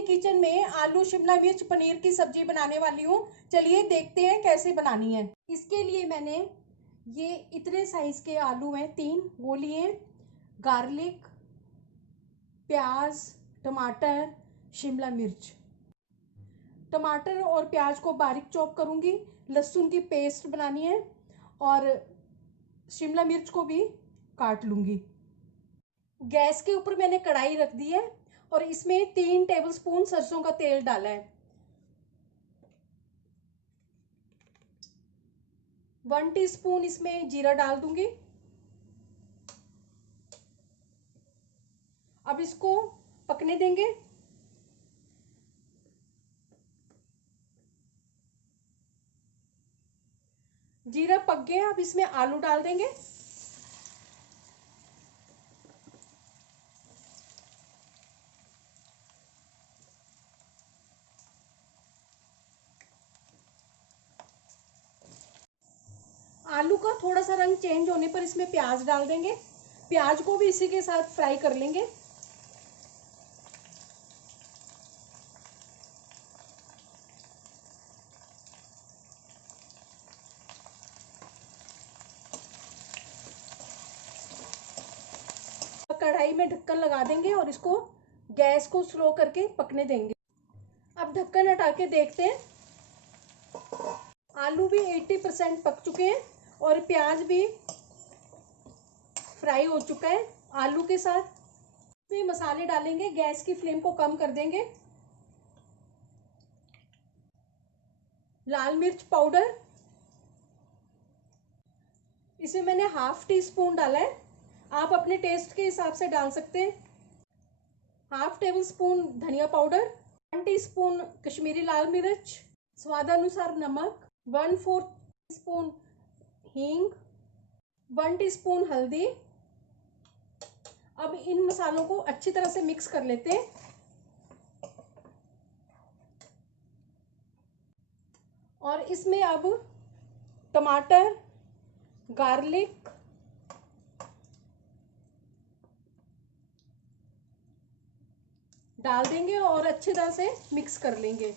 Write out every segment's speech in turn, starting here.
अपनी किचन में आलू शिमला मिर्च पनीर की सब्जी बनाने वाली हूँ। चलिए देखते हैं कैसे बनानी है। इसके लिए मैंने ये इतने साइज के आलू हैं, 3 वो लिए। गार्लिक, प्याज, टमाटर, शिमला मिर्च। टमाटर और प्याज को बारीक चॉप करूँगी। लहसुन की पेस्ट बनानी है और शिमला मिर्च को भी काट लूँगी। गैस के ऊपर मैंने कढ़ाई रख दी है और इसमें 3 टेबलस्पून सरसों का तेल डाला है। 1 टीस्पून इसमें जीरा डाल दूंगी। अब इसको पकने देंगे। जीरा पक गया, अब इसमें आलू डाल देंगे। आलू का थोड़ा सा रंग चेंज होने पर इसमें प्याज डाल देंगे। प्याज को भी इसी के साथ फ्राई कर लेंगे। कढ़ाई में ढक्कन लगा देंगे और इसको गैस को स्लो करके पकने देंगे। अब ढक्कन हटा के देखते हैं। आलू भी 80% पक चुके हैं और प्याज भी फ्राई हो चुका है। आलू के साथ इसमें मसाले डालेंगे। गैस की फ्लेम को कम कर देंगे। लाल मिर्च पाउडर, इसमें मैंने ½ टीस्पून डाला है। आप अपने टेस्ट के हिसाब से डाल सकते हैं। ½ टेबलस्पून धनिया पाउडर, 1 टीस्पून कश्मीरी लाल मिर्च, स्वादानुसार नमक, 1/4 टीस्पून हींग, 1 टीस्पून हल्दी। अब इन मसालों को अच्छी तरह से मिक्स कर लेते हैं। और इसमें अब टमाटर, गार्लिक, डाल देंगे और अच्छी तरह से मिक्स कर लेंगे।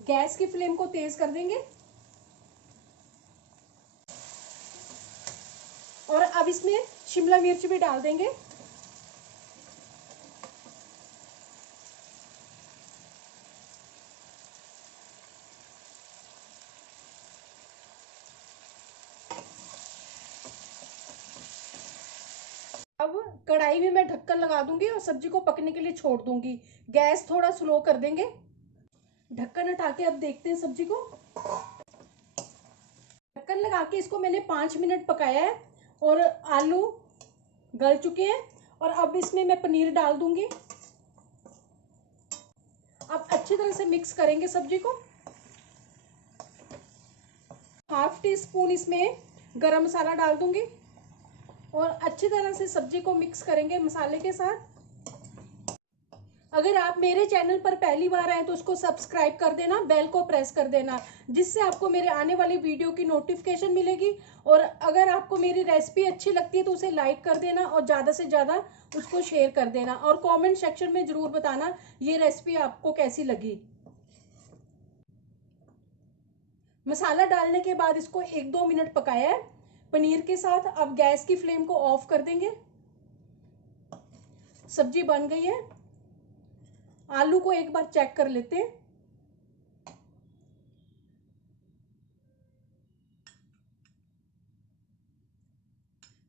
गैस की फ्लेम को तेज कर देंगे और अब इसमें शिमला मिर्च भी डाल देंगे। अब कढ़ाई में मैं ढक्कन लगा दूंगी और सब्जी को पकने के लिए छोड़ दूंगी। गैस थोड़ा स्लो कर देंगे। ढक्कन हटा के अब देखते हैं सब्जी को। ढक्कन लगा के इसको मैंने 5 मिनट पकाया है और आलू गल चुके हैं। और अब इसमें मैं पनीर डाल दूंगी। अब अच्छी तरह से मिक्स करेंगे सब्जी को। ½ टीस्पून इसमें गरम मसाला डाल दूंगी और अच्छी तरह से सब्जी को मिक्स करेंगे मसाले के साथ। अगर आप मेरे चैनल पर पहली बार आए तो उसको सब्सक्राइब कर देना, बेल को प्रेस कर देना, जिससे आपको मेरे आने वाली वीडियो की नोटिफिकेशन मिलेगी। और अगर आपको मेरी रेसिपी अच्छी लगती है तो उसे लाइक कर देना और ज़्यादा से ज़्यादा उसको शेयर कर देना। और कमेंट सेक्शन में ज़रूर बताना ये रेसिपी आपको कैसी लगी। मसाला डालने के बाद इसको 1-2 मिनट पकाया है पनीर के साथ। अब गैस की फ्लेम को ऑफ कर देंगे। सब्जी बन गई है। आलू को एक बार चेक कर लेते हैं।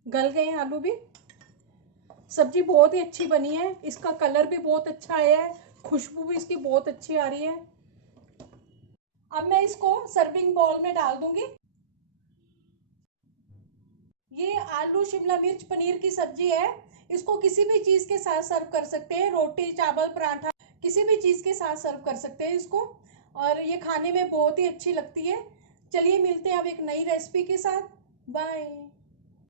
गल गए हैं आलू भी। सब्जी बहुत ही अच्छी बनी है। इसका कलर भी बहुत अच्छा आया है, खुशबू भी इसकी बहुत अच्छी आ रही है। अब मैं इसको सर्विंग बाउल में डाल दूंगी। ये आलू शिमला मिर्च पनीर की सब्जी है। इसको किसी भी चीज के साथ सर्व कर सकते हैं, रोटी, चावल, पराठा, किसी भी चीज के साथ सर्व कर सकते हैं इसको। और ये खाने में बहुत ही अच्छी लगती है। चलिए मिलते हैं अब एक नई रेसिपी के साथ। बाय।